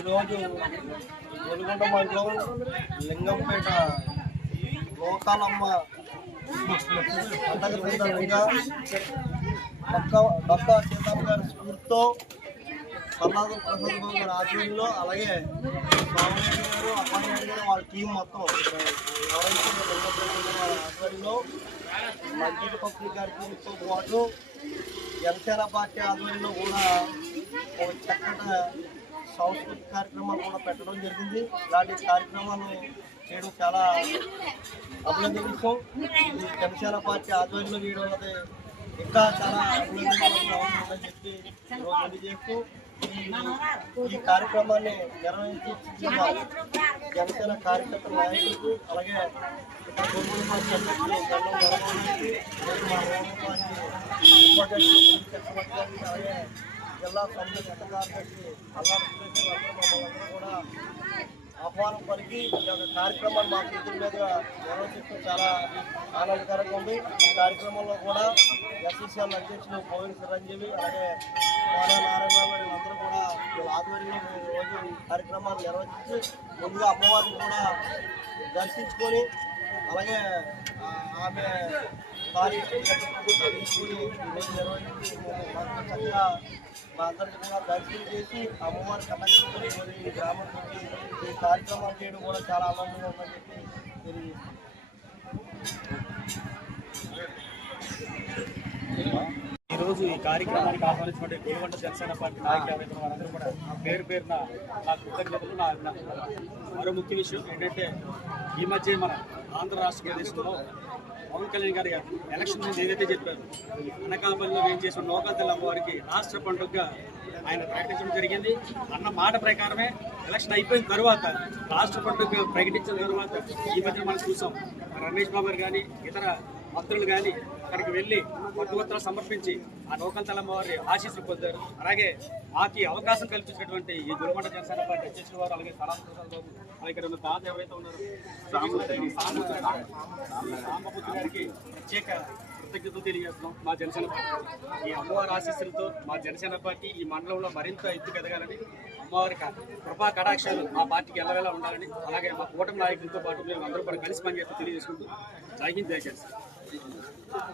ఈరోజు వెలుగొండ మండలం లింగంపేట లోకాలమ్మ పండగ సందర్భంగా డొక్కా సీతమ్మ గారి స్ఫూర్తితో సల్లాదు ప్రసాద్ బాబు గారి ఆధ్వర్యంలో, అలాగే స్వామినాయుడు గారు, అప్పానాయుడు గారు, వాళ్ళ టీం మొత్తం ఎవరైతే లింగంపేట వాళ్ళ ఆధ్వర్యంలో మంజీటి పబ్లిక్ కార్యక్రమంతో పాటు జనసేన పార్టీ ఆధ్వర్యంలో కూడా ఒక చక్కటి సాంస్కృతిక కార్యక్రమాలు కూడా పెట్టడం జరిగింది. ఇలాంటి కార్యక్రమాలు చేయడం చాలా అభినందనీయం. ఈ జనసేన పార్టీ ఆధ్వర్యంలో చేయడం అనేది ఇంకా చాలా అభినందనీయంగా ఉంటుందని చెప్పి ఈరోజు తెలియజేస్తూ ఈ కార్యక్రమాన్ని నిర్వహించి జనసేన కార్యకర్తల నాయకులకు, అలాగే గవర్నమెంట్ పార్టీ అధ్యక్షులు అలాగే జిల్లా సంఘ కార్యదర్శి అల్లాందరూ కూడా ఆహ్వానం పలికి ఈ యొక్క కార్యక్రమాన్ని మా చేతుల మీద నిర్వహించడం చాలా ఆనందకరంగా ఉంది. ఈ కార్యక్రమంలో కూడా ఎస్ఎస్ఎల్ అధ్యక్షులు కోవిల్ చిరంజీవి, అలాగే నారాయణరావు గారు అందరూ కూడా వీళ్ళ ఆధ్వర్యంలో ఈరోజు ఈ కార్యక్రమాన్ని నిర్వహించి ముందుగా అమ్మవారిని కూడా దర్శించుకొని, అలాగే ఆమె తీసుకుని ఈరోజు నిర్వహించి చక్కగా మా అందరికీ కూడా దర్శనం చేసి అమ్మవారి కటాక్షించుకొని ఈరోజు ఈ గ్రామంలోకి ఈ కార్యక్రమాలు చేయడం కూడా చాలా ఆనందంగా ఉందని చెప్పి తెలియజేస్తాం. ఈరోజు ఈ కార్యక్రమానికి ఆహ్వానించినటువంటి వెలుగొండ జనసేన పార్టీ నాయకులు ఎవరైతే వారందరూ కూడా పేరున నా కృతజ్ఞతలు, నా అభినందనలు. మరో ముఖ్య విషయం ఏంటంటే, ఈ మధ్య మన ఆంధ్ర రాష్ట్ర ప్రదేశంలో పవన్ కళ్యాణ్ గారి ఎలక్షన్ ముందు ఏదైతే చెప్పారు, అనకాపల్లిలో ఏం చేసిన లోకాతల్లి అమ్మవారికి రాష్ట్ర పండుగగా ఆయన ప్రకటించడం జరిగింది. అన్న మాట ప్రకారమే ఎలక్షన్ అయిపోయిన తర్వాత రాష్ట్ర పండుగ ప్రకటించిన తర్వాత ఈ మధ్య మనం చూసాం, రమేష్ బాబు గారు కానీ ఇతర మంత్రులు కానీ అక్కడికి వెళ్ళి పట్టుపత్రాలు సమర్పించి ఆ లోకాతల్లి అమ్మవారి ఆశీస్సులు పొందారు. అలాగే మాకు అవకాశం కల్పించినటువంటి ఈ వెలుగొండ జనసేన పార్టీ అధ్యక్షుల వారు, అలాగే సలాం ప్రసాద్ బాబు, అలాగే ఇక్కడ ఉన్న తాత ఎవరైతే ఉన్నారో సాంబపుత్రి గారికి ప్రత్యేక కృతజ్ఞతలు తెలియజేస్తున్నాం. మా జనసేన పార్టీ ఈ అమ్మవారి ఆశీస్సులతో మా జనసేన పార్టీ ఈ మండలంలో మరింత ఎత్తుకెదగాలని, అమ్మవారి కృపా కటాక్షాలు మా పార్టీకి ఎల్లవేళ ఉండాలని, అలాగే మా కూటమి నాయకులతో పాటు మేము అందరూ కూడా కలిసి పనిచేస్తూ తెలియజేసుకుంటూ జై హింద్, జై జనసేన.